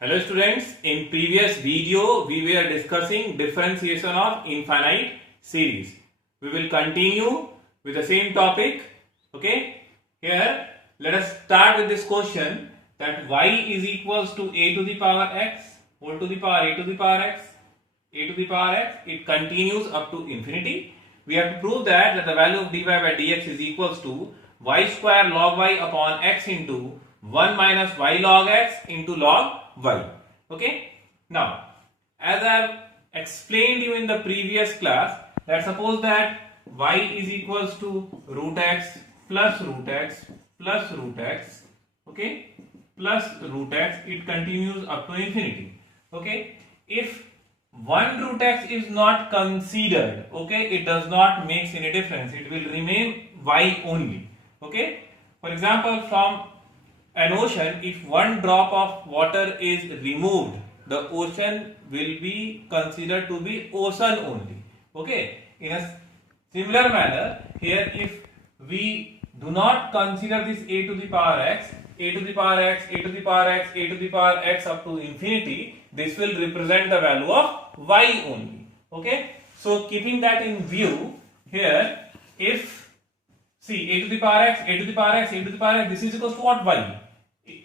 Hello students, in previous video we were discussing differentiation of infinite series. We will continue with the same topic. Okay, here let us start with this question that y is equals to a to the power x whole to the power a to the power x, a to the power x, it continues up to infinity. We have to prove that the value of dy by dx is equals to y square log y upon x into 1 minus y log x into log y. Okay, now as I have explained you in the previous class, let's suppose that y is equals to root x plus root x plus root x, okay, plus root x, it continues up to infinity. Okay, if one root x is not considered, okay, it does not make any difference, it will remain y only. Okay, for example, from an ocean, if one drop of water is removed, the ocean will be considered to be ocean only. Okay, in a similar manner, here if we do not consider this a to the power x, a to the power x, a to the power x, a to the power x up to infinity, this will represent the value of y only. Okay, so keeping that in view, here if see a to the power x, a to the power x, a to the power x, this is equals to what? Y,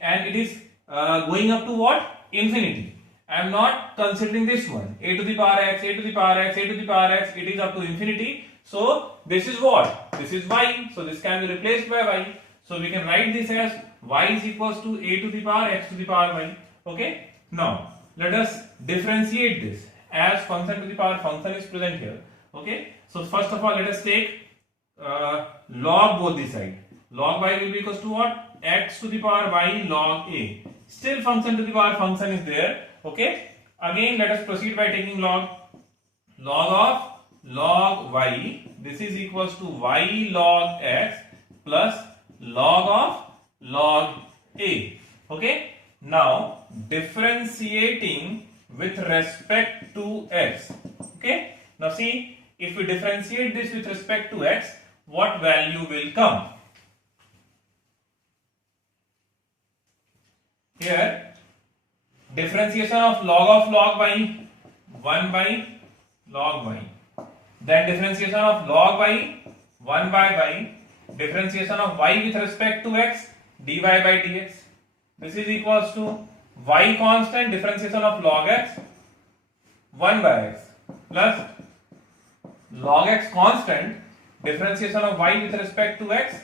and it is going up to what? Infinity. I am not considering this one, a to the power x, a to the power x, a to the power x, it is up to infinity. So this is what? This is y. So this can be replaced by y. So we can write this as y is equals to a to the power x to the power y. Okay. Now let us differentiate this as function to the power function is present here. Okay. So first of all, let us take log both the side. Log y will be equals to what? X to the power y log a. Still function to the power function is there. Okay. Again, let us proceed by taking log of log y. This is equals to y log x plus log of log a. Okay. Now differentiating with respect to x. Okay. Now see, if we differentiate this with respect to x, what value will come? Here, differentiation of log y, 1 by log y. Then differentiation of log y, 1 by y. Differentiation of y with respect to x, dy by dx. This is equals to y constant differentiation of log x, 1 by x, plus log x constant differentiation of y with respect to x,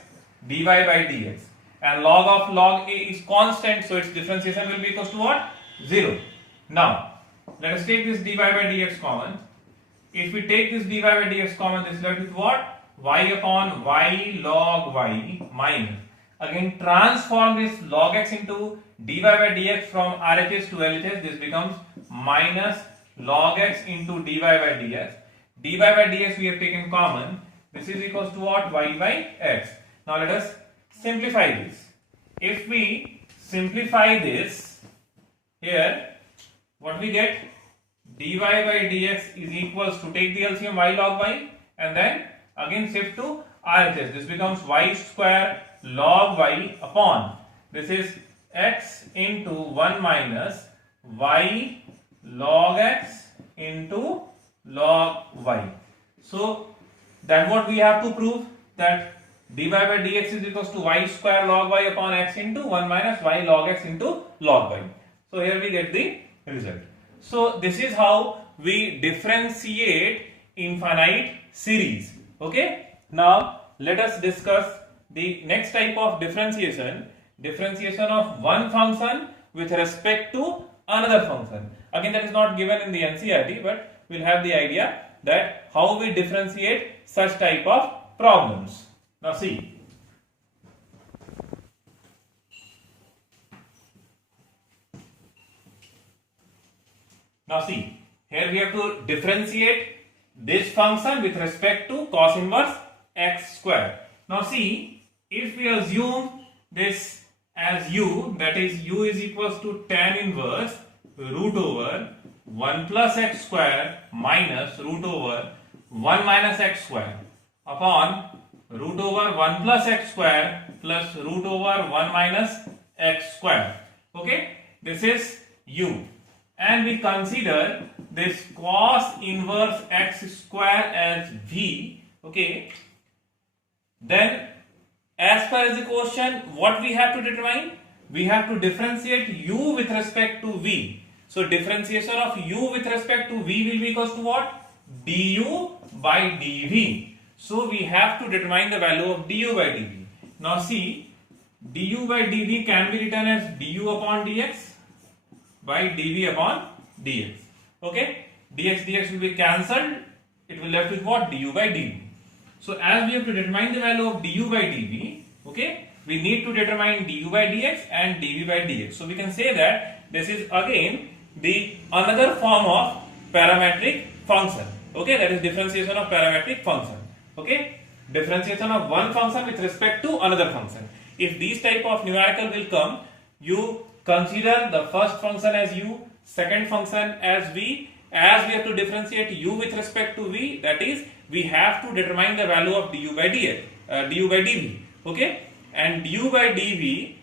dy by dx. And log of log a is constant, so its differentiation will be equals to what? 0. Now let us take this dy by dx common. If we take this dy by dx common, this is left with what? Y upon y log y minus, again transform this log x into dy by dx from RHS to LHS. This becomes minus log x into dy by dx. Dy by dx we have taken common. This is equals to what? Y by x. Now let us simplify this. If we simplify this, here what we get? Dy by dx is equals to, take the LCM y log y and then again shift to RHS. This becomes y square log y upon, this is x into 1 minus y log x into log y. So that's what we have to prove, that dy by dx is equals to y square log y upon x into 1 minus y log x into log y. So here we get the result. So this is how we differentiate infinite series. Okay. Now let us discuss the next type of differentiation. Differentiation of one function with respect to another function. Again, that is not given in the NCERT, but we'll have the idea that how we differentiate such type of problems. Now see, here we have to differentiate this function with respect to cos inverse x square. Now see, if we assume this as u, that is u is equals to tan inverse root over 1 plus x square minus root over 1 minus x square upon root over 1 plus x square plus root over 1 minus x square. Okay, this is u, and we consider this cos inverse x square as v. Okay, then as per the question, what we have to determine? We have to differentiate u with respect to v. So differentiation of u with respect to v will be equals to what? Du by dv. So we have to determine the value of du by dv. Now see, du by dv can be written as du upon dx by dv upon dx. Okay, dx will be cancelled. It will left with what? Du by dv. So as we have to determine the value of du by dv, okay, we need to determine du by dx and dv by dx. So we can say that this is again the another form of parametric function. Okay, that is differentiation of parametric function. Okay, differentiation of one function with respect to another function. If these type of numerical will come, you consider the first function as u, second function as v. As we have to differentiate u with respect to v, that is, we have to determine the value of du by dx, du by dv. Okay, and du by dv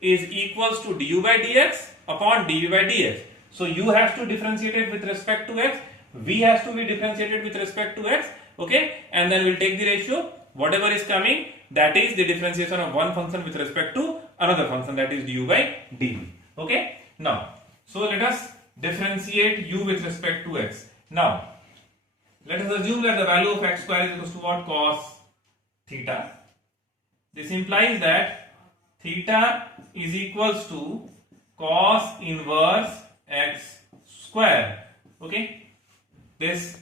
is equals to du by dx upon dv by dx. So u has to differentiate it with respect to x, v has to be differentiated with respect to x. Okay, and then we'll take the ratio. Whatever is coming, that is the differentiation of one function with respect to another function, that is du by dv. Okay, now so let us differentiate u with respect to x. Now let us assume that the value of x square is equals to what? Cos theta. This implies that theta is equals to cos inverse x square. Okay, this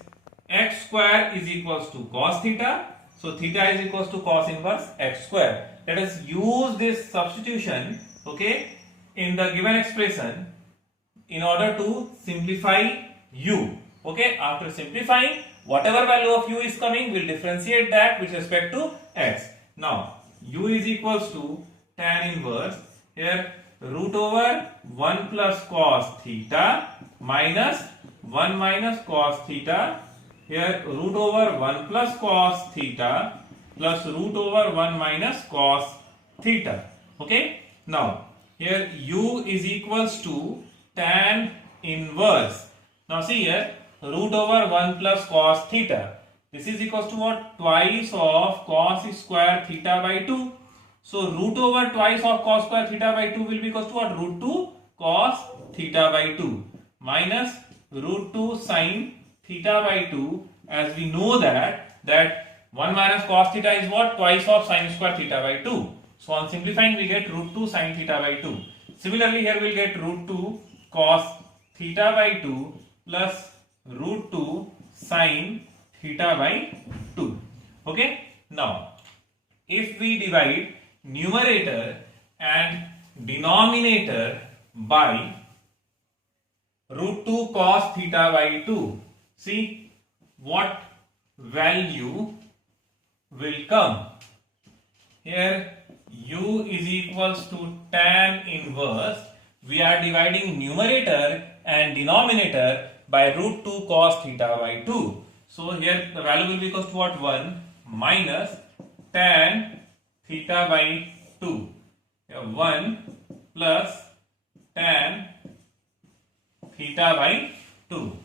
x square is equals to cos theta. So theta is equals to cos inverse x square. Let us use this substitution, okay, in the given expression in order to simplify u. Okay, after simplifying, whatever value of u is coming, we'll differentiate that with respect to x. Now u is equals to tan inverse here root over 1 plus cos theta minus 1 minus cos theta, here root over 1 plus cos theta plus root over 1 minus cos theta. Okay, now here u is equals to tan inverse. Now see here, root over 1 plus cos theta. This is equals to what? Twice of cos square theta by 2. So root over twice of cos square theta by 2 will be equals to what? Root 2 cos theta by 2 minus root 2 sin theta by 2, as we know that 1 minus cos theta is what? Twice of sin square theta by 2. So on simplifying, we get root 2 sin theta by 2. Similarly, here we will get root 2 cos theta by 2 plus root 2 sin theta by 2. Okay, now if we divide numerator and denominator by root 2 cos theta by 2, see what value will come. Here u is equals to tan inverse. We are dividing numerator and denominator by root 2 cos theta by 2. So here the value will be equals to what? 1 minus tan theta by 2. Here 1 plus tan theta by 2,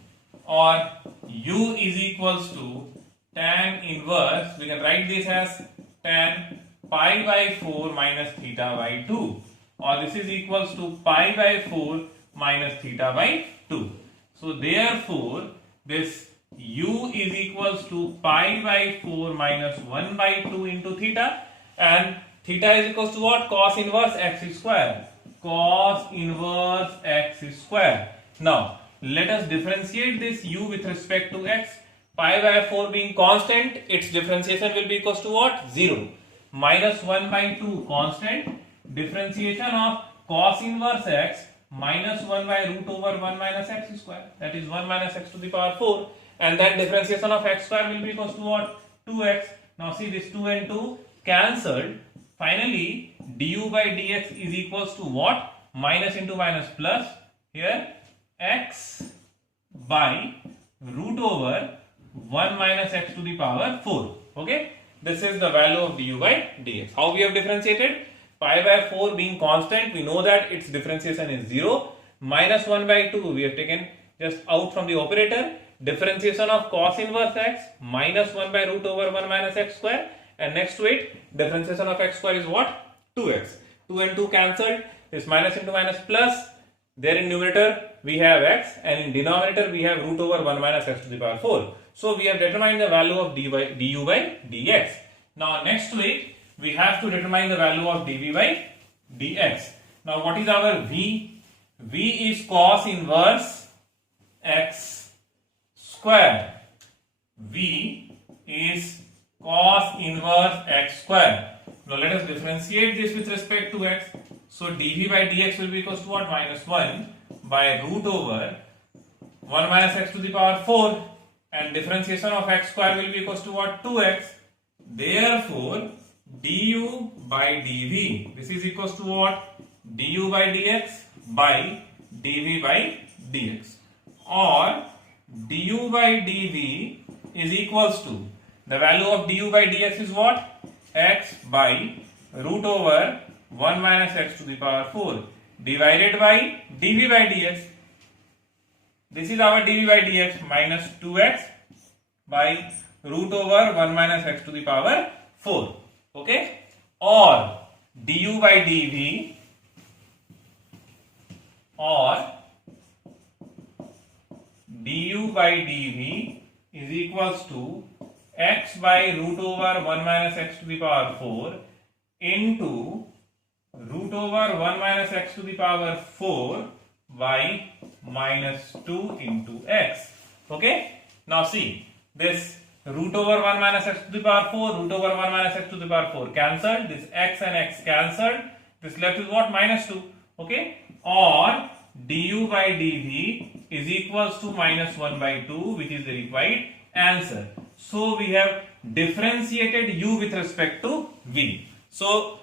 or u is equals to tan inverse. We can write this as tan pi by 4 minus theta by 2, or this is equals to pi by 4 minus theta by 2. So therefore this u is equals to pi by 4 minus 1 by 2 into theta, and theta is equals to what? Cos inverse x square. Cos inverse x square. Now let us differentiate this u with respect to x. Pi by 4 being constant, its differentiation will be equals to what? 0. Minus 1 by 2 constant, differentiation of cos inverse x minus 1 by root over 1 minus x square, that is 1 minus x to the power 4, and then differentiation of x square will be equals to what? 2x. Now see, this 2 and 2 cancelled. Finally du by dx is equals to what? Minus into minus plus, here x by root over 1 minus x to the power 4. Okay, this is the value of du by dx. How we have differentiated? Pi by 4 being constant, we know that its differentiation is 0. minus 1 by 2 we have taken just out from the operator. Differentiation of cos inverse x minus 1 by root over 1 minus x square, and next to it differentiation of x square is what? 2x. 2 and 2 cancelled. This minus into minus plus. There in numerator we have x, and in denominator we have root over 1 minus x to the power 4. So we have determined the value of du by dx. Now next to it we have to determine the value of dv by dx. Now what is our v? V is cos inverse x square. V is cos inverse x square. Now let us differentiate this with respect to x. So dv by dx will be equals to what? Minus 1 by root over 1 minus x to the power 4, and differentiation of x square will be equals to what? 2x. Therefore du by dv, this is equals to what? Du by dx by dv by dx, or du by dv is equals to, the value of du by dx is what? X by root over 1 minus x to the power 4 divided by dv by dx. This is our dv by dx, minus 2x by root over 1 minus x to the power 4. Okay? Or du by dv, or du by dv is equals to x by root over 1 minus x to the power 4 into root over 1 minus x to the power 4 by minus 2 into x. Okay? Now see, this root over 1 minus x to the power 4, root over 1 minus x to the power 4 cancelled. This x and x cancelled. This left is what? Minus 2. Okay? Or du by dv is equals to minus 1 by 2, which is the required answer. So we have differentiated u with respect to v. So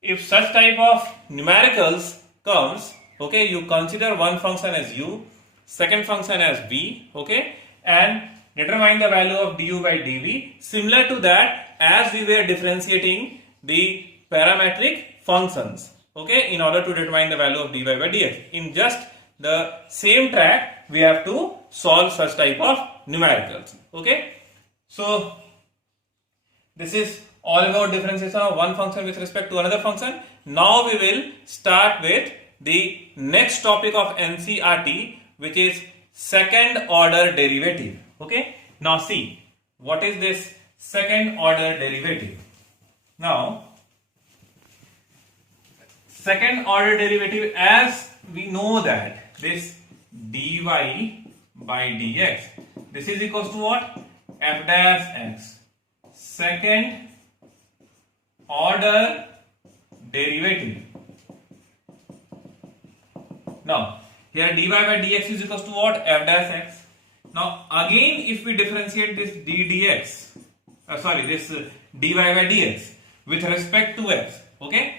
if such type of numericals comes, okay, you consider one function as u, second function as v, okay, and determine the value of du by dv, similar to that as we were differentiating the parametric functions, okay, in order to determine the value of dy by dx. In just the same track we have to solve such type of numericals. Okay, so this is all about differentiation of one function with respect to another function. Now we will start with the next topic of NCERT, which is second order derivative. Okay, now see, what is this second order derivative? Now second order derivative, as we know that this dy by dx, this is equals to what? F dash x, second order derivative. Now here dy by dx is equals to what? F dash x. Now again if we differentiate this ddx, this dy by dx with respect to x, okay,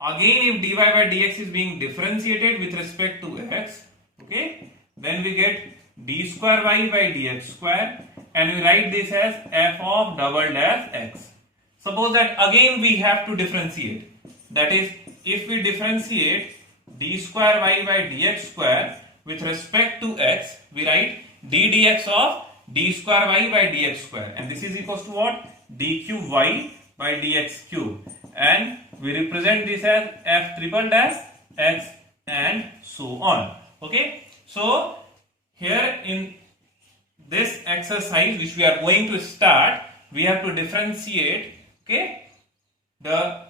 again if dy by dx is being differentiated with respect to x, okay, then we get d square y by dx square, and we write this as f of double dash x. Suppose that again we have to differentiate, that is, if we differentiate d square y by dx square with respect to x, we write d dx of d square y by dx square, and this is equals to what? d cube y by dx cube, and we represent this as f triple dash x, and so on. Okay, so here in this exercise which we are going to start, we have to differentiate, okay, the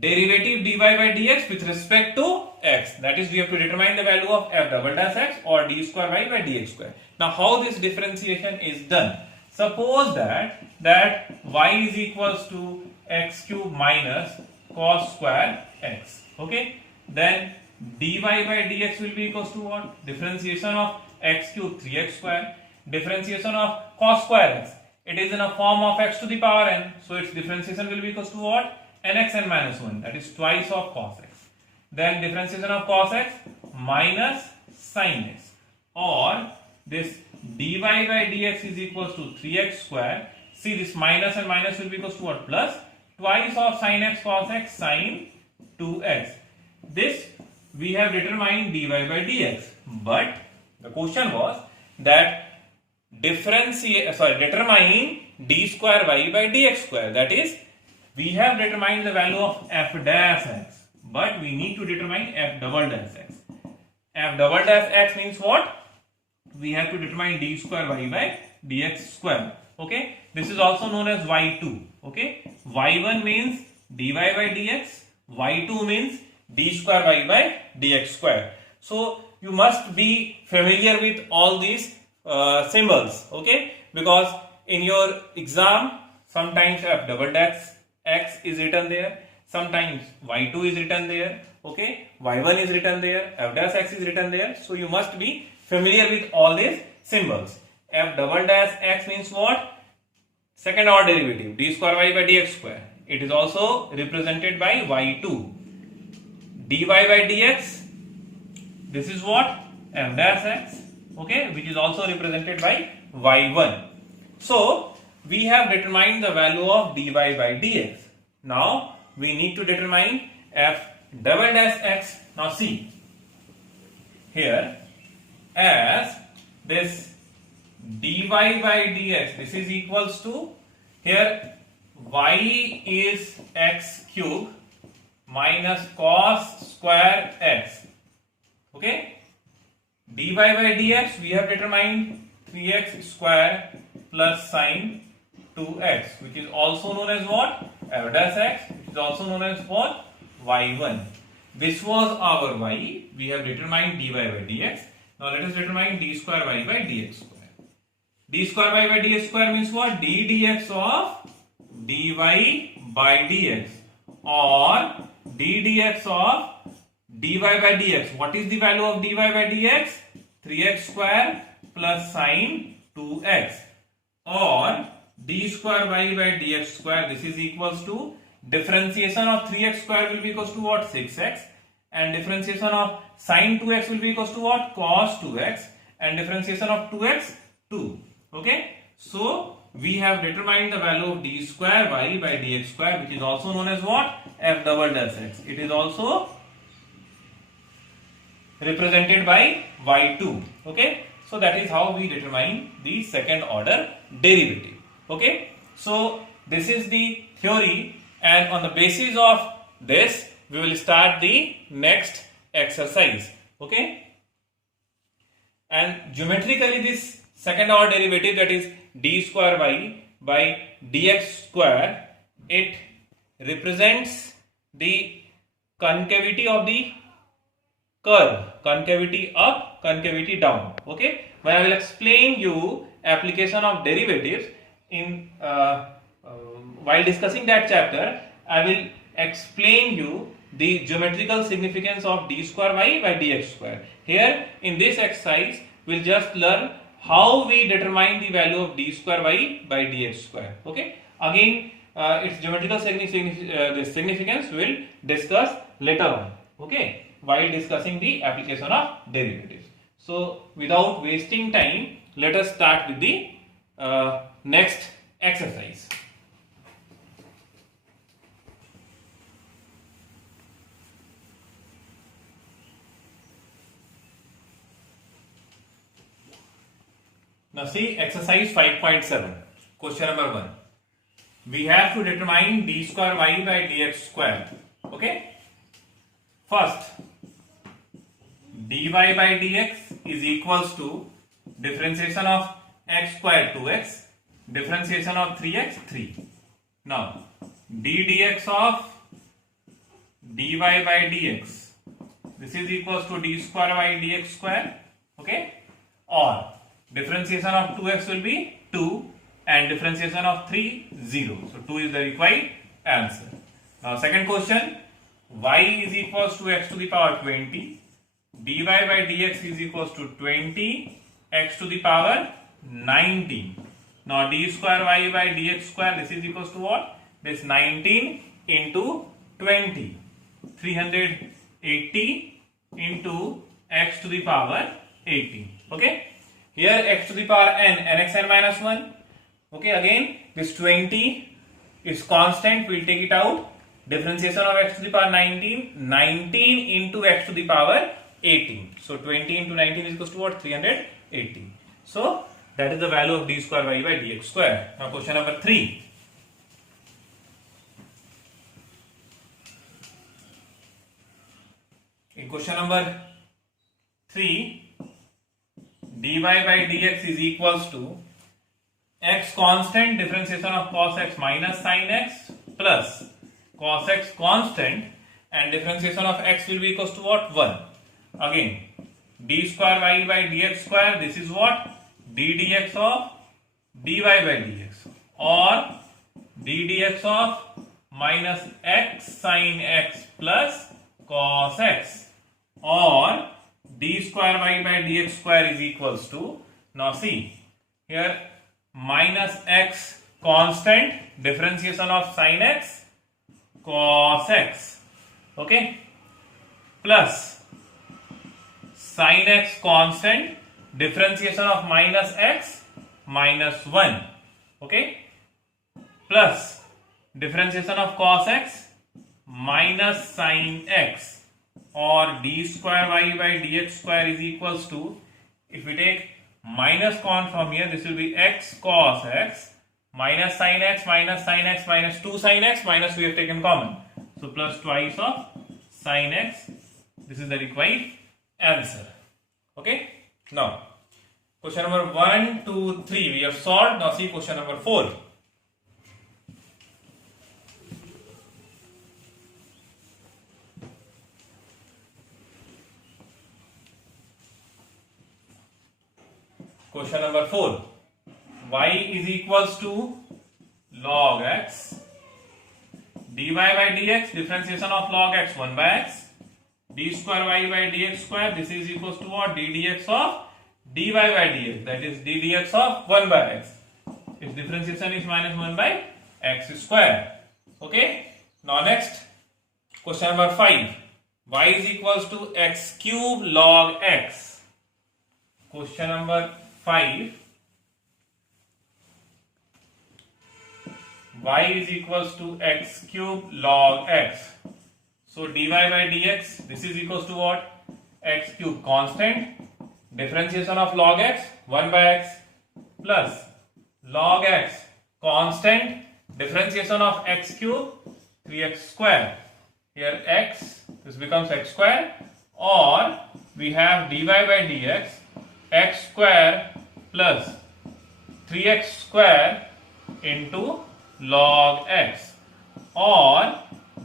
derivative dy by dx with respect to x, that is, we have to determine the value of f double dash x or d square y by dx square. Now how this differentiation is done? Suppose that y is equals to x cube minus cos square x, okay, then dy by dx will be equals to what? Differentiation of x cube 3x square, differentiation of cos square x, it is in a form of x to the power n, so its differentiation will be equals to what? nx n minus 1, that is twice of cos x. Then differentiation of cos x minus sin x, or this dy by dx is equals to 3x square. See, this minus and minus will be equals to what? Plus twice of sin x cos x sin 2x. This we have determined dy by dx, but the question was that determine d square y by dx square. That is, we have determined the value of f dash x, but we need to determine f double dash x. F double dash x means what? We have to determine d square y by dx square. Okay, this is also known as y2. Okay, y1 means dy by dx, y2 means d square y by dx square. So you must be familiar with all these symbols. Okay, because in your exam sometimes f double dash x is written there, sometimes y2 is written there. Okay, y1 is written there, f dash x is written there. So you must be familiar with all these symbols. F double dash x means what? Second order derivative, d square y by dx square. It is also represented by y2. dy by dx, this is what? F dash x, okay, which is also represented by y1. So we have determined the value of dy by dx. Now we need to determine f double dash x. Now see here, as this dy by dx, this is equals to, here y is x cube minus cos square x. Okay, dy by dx we have determined 3x square plus sine 2x, which is also known as what? F dash x, which is also known as what? y1. This was our y. We have determined dy by dx. Now let us determine d square y by dx square. D square y by dx square means what? D dx of dy by dx, or d dx of dy by dx. What is the value of dy by dx? 3x square plus sine 2x, or d square y by dx square. This is equals to differentiation of 3x square will be equals to what? 6x, and differentiation of sine 2x will be equals to what? Cos 2x, and differentiation of 2x 2. Okay, so we have determined the value of d square y by dx square, which is also known as what? F double dash x. It is also represented by y2. Okay, so that is how we determine the second order derivative. Okay, so this is the theory, and on the basis of this we will start the next exercise. Okay, and geometrically this second order derivative, that is d square y by dx square, it represents the concavity of the curve, concavity up, concavity down. Okay, when I will explain you application of derivatives in while discussing that chapter, I will explain you the geometrical significance of d square y by dx square. Here in this exercise we'll just learn how we determine the value of d square y by dx square. Okay, again its geometrical significance we'll discuss later on. Okay, while discussing the application of derivatives. So without wasting time, let us start with the next exercise. Now see exercise 5.7, question number 1. We have to determine d square y by dx square. Okay. First, dy by dx is equals to differentiation of x square 2x, differentiation of 3x 3. Now d dx of dy by dx, this is equals to d square y dx square. Okay, or differentiation of 2x will be 2 and differentiation of 3 0. So 2 is the required answer. Now second question, y is equals to x to the power 20, dy by dx is equals to 20 x to the power 19. Now d square y by dx square, this is equals to what? This 19 into 20, 380 into x to the power 18. Okay, here x to the power n, nxn minus 1. Okay, again this 20 is constant, we'll take it out. Differentiation of x to the power 19, 19 into x to the power 18. So 20 into 19 is equals to what? 380. So that is the value of d square y by dx square. Now question number 3. In question number 3, dy by dx is equals to x constant, differentiation of cos x minus sin x plus cos x constant, and differentiation of x will be equals to what? 1. Again, d square y by dx square, this is what? d dx of dy by dx, or d dx of minus x sin x plus cos x, or d square y by dx square is equals to, now see here, minus x constant, differentiation of sin x cos x, okay, plus sin x constant, differentiation of minus x minus 1, okay, plus differentiation of cos x minus sin x, or d square y by dx square is equals to, if we take minus con from here, this will be x cos x minus sin x minus sin x minus 2 sin x minus we have taken common. So plus twice of sin x. This is the required answer. Okay. Now question number 1, 2, 3 we have solved. Now see question number 4. Question number 4. Y is equals to log x, dy by dx, differentiation of log x 1 by x, d square y by dx square, this is equals to what? d dx of dy by dx, that is d dx of 1 by x. Its differentiation is minus 1 by x square. Okay. Now next, question number 5. Y is equals to x cube log x. Question number 5. Y is equals to x cube log x. So dy by dx, this is equals to what? X cube constant, differentiation of log x 1 by x plus log x constant, differentiation of x cube 3x square. Here x, this becomes x square, or we have dy by dx x square plus 3x square into log x, or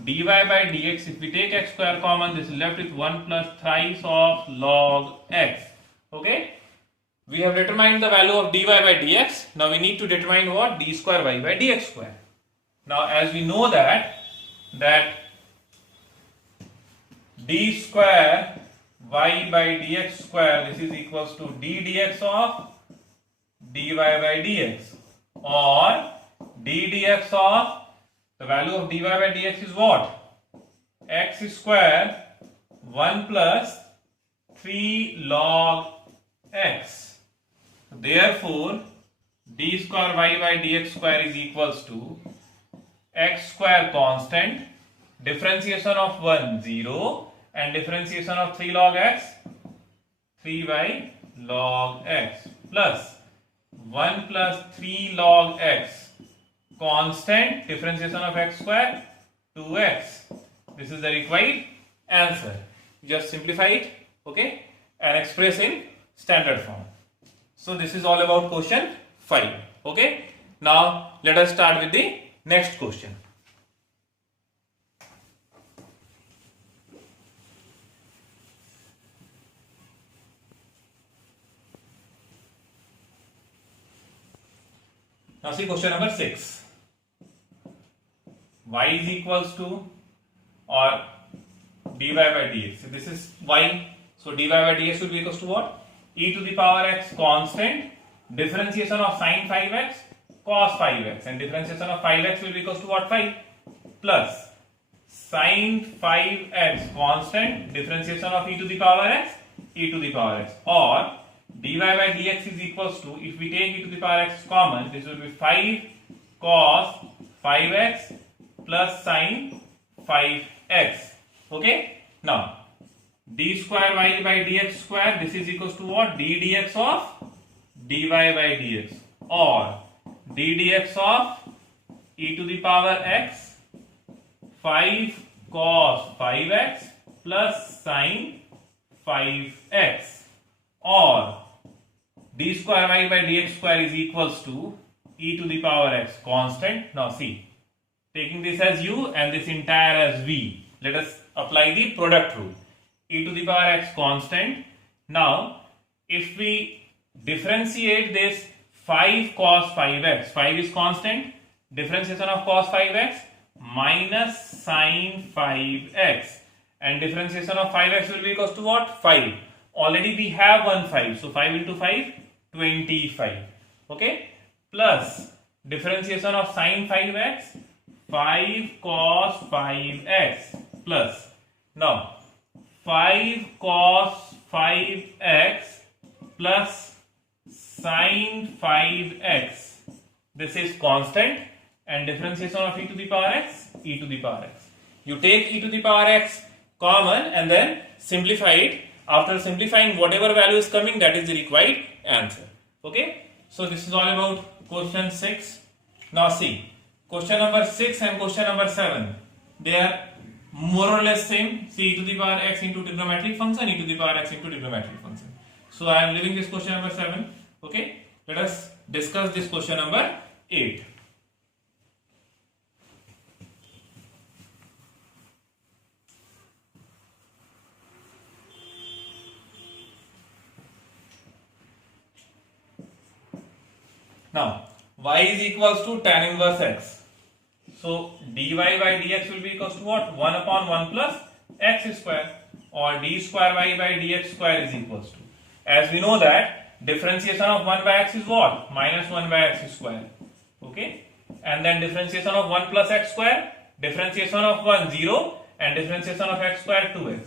dy by dx, if we take x square common, this is left with 1 plus thrice of log x. Okay, we have determined the value of dy by dx. Now we need to determine what? d square y by dx square. Now as we know that d square y by dx square, this is equals to d dx of dy by dx, or d dx of, the value of dy by dx is what? X square 1 plus 3 log x. Therefore, d square y by dx square is equals to x square constant, differentiation of 1 0, and differentiation of 3 log x 3 by log x, plus 1 plus 3 log x constant, differentiation of x square 2x. This is the required answer. Just simplify it, okay, and express in standard form. So this is all about question 5. Okay. Now let us start with the next question. Now see question number 6. Y is equals to, or dy by dx. So this is y. So dy by dx will be equals to what? E to the power x constant, differentiation of sin 5x cos 5x, and differentiation of 5x will be equals to what? 5, plus sin 5x constant, differentiation of e to the power x e to the power x, or dy by dx is equals to, if we take e to the power x common, this will be 5 cos 5x plus sin 5x. Okay. Now d square y by dx square, this is equals to what? D dx of dy by dx, or d dx of e to the power x 5 cos 5x plus sin 5x, or d square y by dx square is equals to e to the power x constant. Now see, taking this as u and this entire as v, let us apply the product rule. E to the power x constant. Now if we differentiate this 5 cos 5x, 5 is constant, differentiation of cos 5x minus sin 5x, and differentiation of 5x will be equals to what? 5. Already we have 1 5, so 5 into 5, 25. Okay, plus differentiation of sin 5x, 5 cos 5x, plus now 5 cos 5x plus sin 5x, this is constant, and differentiation of e to the power x, e to the power x. You take e to the power x common and then simplify it. After simplifying, whatever value is coming, that is the required answer. Okay, so this is all about question 6. Now see, question number 6 and question number 7, they are more or less same. See, e to the power x into trigonometric function, e to the power x into trigonometric function. So I am leaving this question number 7. Okay, let us discuss this question number 8. Now y is equals to tan inverse x. So dy by dx will be equals to what? 1 upon 1 plus x square, or d square y by dx square is equals to, as we know that differentiation of 1 by x is what? Minus 1 by x square. Okay, and then differentiation of 1 plus x square, differentiation of 1 0, and differentiation of x square 2x.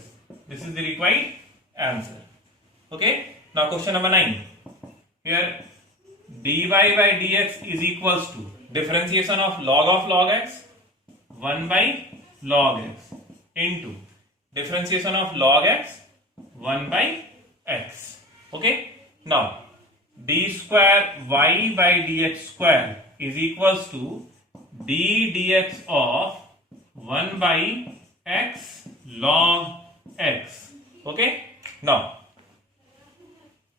This is the required answer. Okay, now question number 9. Here dy by dx is equals to differentiation of log x 1 by log x into differentiation of log x 1 by x. Okay, now d square y by dx square is equals to d dx of 1 by x log x. Okay, now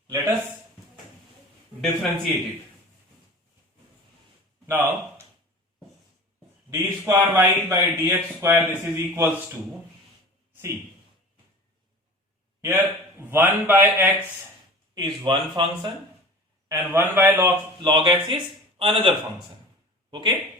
let us differentiate it. Now d square y by dx square, this is equals to, see here 1 by x is one function and 1 by log x is another function. Okay,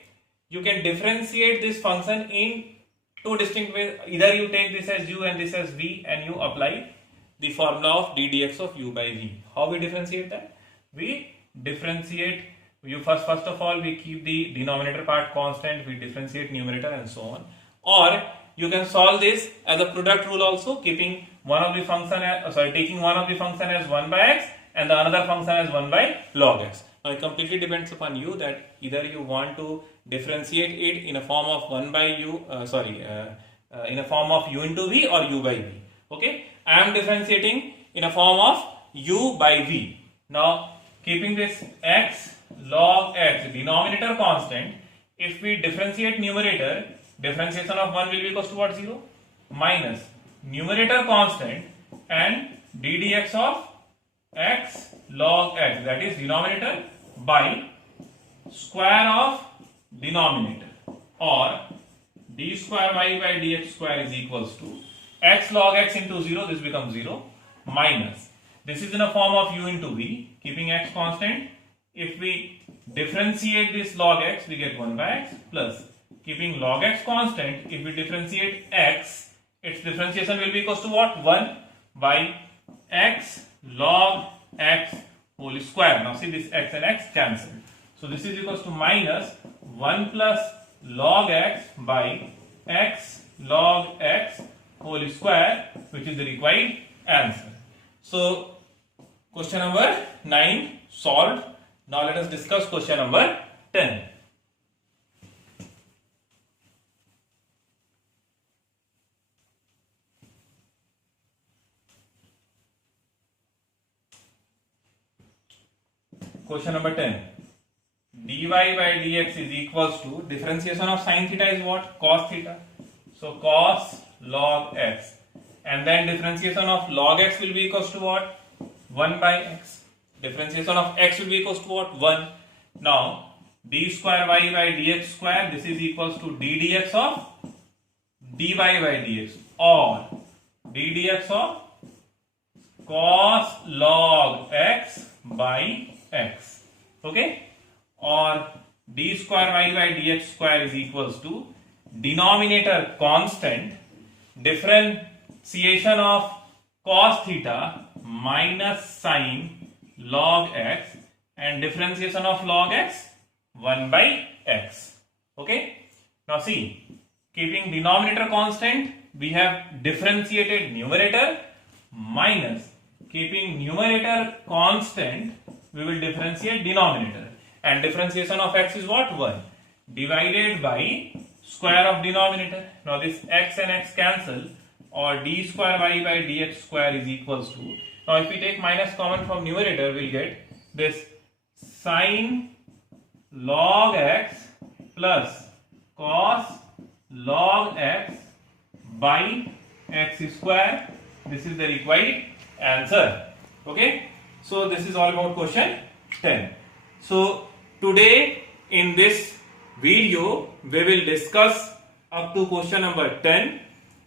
you can differentiate this function in two distinct ways. Either you take this as u and this as v, and you apply the formula of d dx of u by v. How we differentiate that? We differentiate, you first of all we keep the denominator part constant, we differentiate numerator and so on. Or you can solve this as a product rule also, keeping one of the function as, taking one of the function as 1 by x and the another function as 1 by log x. Now it completely depends upon you, that either you want to differentiate it in a form of 1 by u, in a form of u into v or u by v. Okay, I am differentiating in a form of u by v. Now keeping this x log x denominator constant, if we differentiate numerator, differentiation of 1 will be equals to what? 0, minus numerator constant and d dx of x log x, that is denominator by square of denominator, or d square y by dx square is equals to x log x into 0, this becomes 0, minus, this is in a form of u into v, keeping x constant. If we differentiate this log x, we get 1 by x, plus keeping log x constant, if we differentiate x, its differentiation will be equals to what? 1 by x log x whole square. Now see, this x and x cancel. So this is equals to minus 1 plus log x by x log x whole square, which is the required answer. So question number 9 solved. Now let us discuss question number 10. question number 10. dy by dx is equals to differentiation of sin theta is what? Cos theta. So cos log x. And then differentiation of log x will be equals to what? 1 by x. Differentiation of x will be equals to what? 1. Now d square y by dx square, this is equals to d dx of dy by dx, or d dx of cos log x by x. Okay? Or d square y by dx square is equals to denominator constant, differentiation of cos theta minus sin log x, and differentiation of log x 1 by x. Okay? Now see, keeping denominator constant, we have differentiated numerator, minus keeping numerator constant, we will differentiate denominator. And differentiation of x is what? 1. Divided by square of denominator. Now this x and x cancel, or d square y by dx square is equals to, now if we take minus common from numerator, we will get this sin log x plus cos log x by x square. This is the required answer. Okay? So this is all about question 10. So today in this video we will discuss up to question number 10.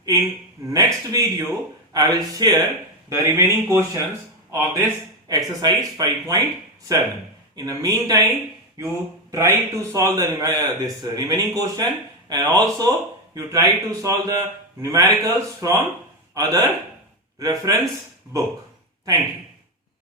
In next video I will share the remaining questions of this exercise 5.7. In the meantime, you try to solve the this remaining question, and also you try to solve the numericals from other reference book. Thank you.